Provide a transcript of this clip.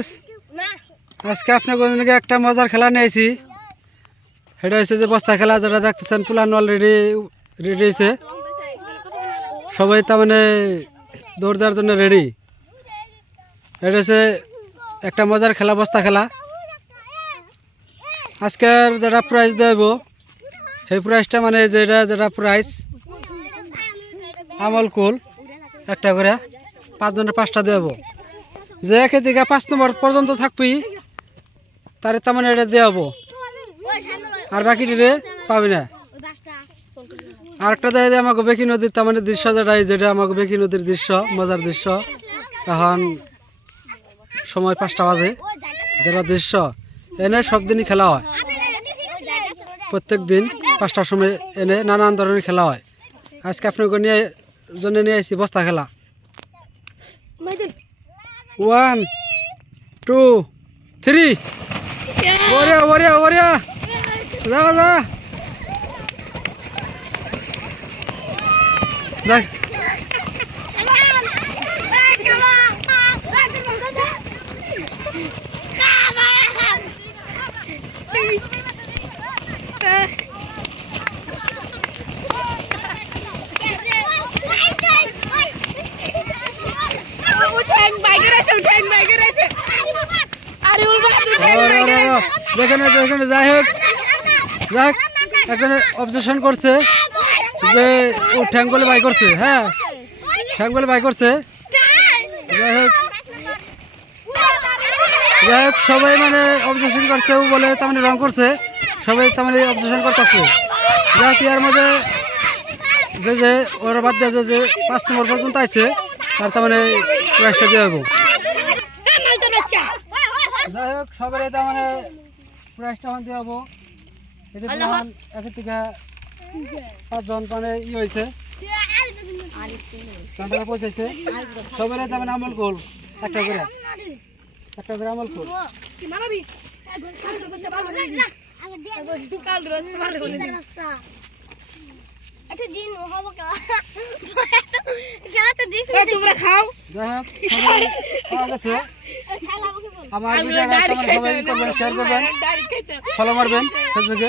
Guys, আজকে আপনাদের একটা মজার খেলা নিয়েছি। সেটা হচ্ছে যে বস্তা খেলা, যেটা দেখতেছেন পুলান অলরেডি রেডি হয়েছে। সবাই তার মানে দৌড় দেওয়ার জন্য রেডি। এটা হচ্ছে একটা মজার খেলা, বস্তা খেলা। আজকের যেটা প্রাইজ দেব, সেই প্রাইজটা মানে যেটা প্রাইজ আমল কুল একটা করে 5 জনের 5টা দেব। যে একে থেকে 5 নম্বর পর্যন্ত থাকবি তার তার মানে এটা দেওয়া হবো, আর বাকিটিরে পাবি না। আর একটা দেয় আমাকে বেকি নদীর তার মানে দৃশ্য, যেটা আমাকে বেকি নদীর দৃশ্য, মজার দৃশ্য। এখন সময় 5টা বাজে, যেটা দৃশ্য এনে সব দিনই খেলা হয়। প্রত্যেক দিন 5টার সময় এনে নানান ধরনের খেলা হয়। আজকে আপনাকে নিয়ে আসছি বস্তা খেলা। 1 2 3 বড়িয়া বড়িয়া বড়িয়া, যা যা দেখ। দেখেন যাই হোক, একজনে অবজেকশন করছে যে ও ঠ্যাং বলে বাই করছে। হ্যাঁ, ঠ্যাং বলে বাই করছে। যাই হোক সবাই মানে অবজেকশন করছে, ও বলে তার মানে রং করছে। সবাই তার মানে অবজেকশন করতেছে। যাই হোক এর মধ্যে যে ওরা বাদ দিয়ে যে 5 নম্বর পর্যন্ত আছে তার মানে প্রাইজটা দিয়ে হবো। যাই হোক সবাই তার মানে প্রাইজটা দিয়ে হবো। একের থেকে 5 জন মানে হয়েছে, পৌঁছেছে। সবাই তার মানে আমল গোল একটা করে আমল গোল। আমার শেয়ার করবেন, ফলো মারবেন ফেসবুকে।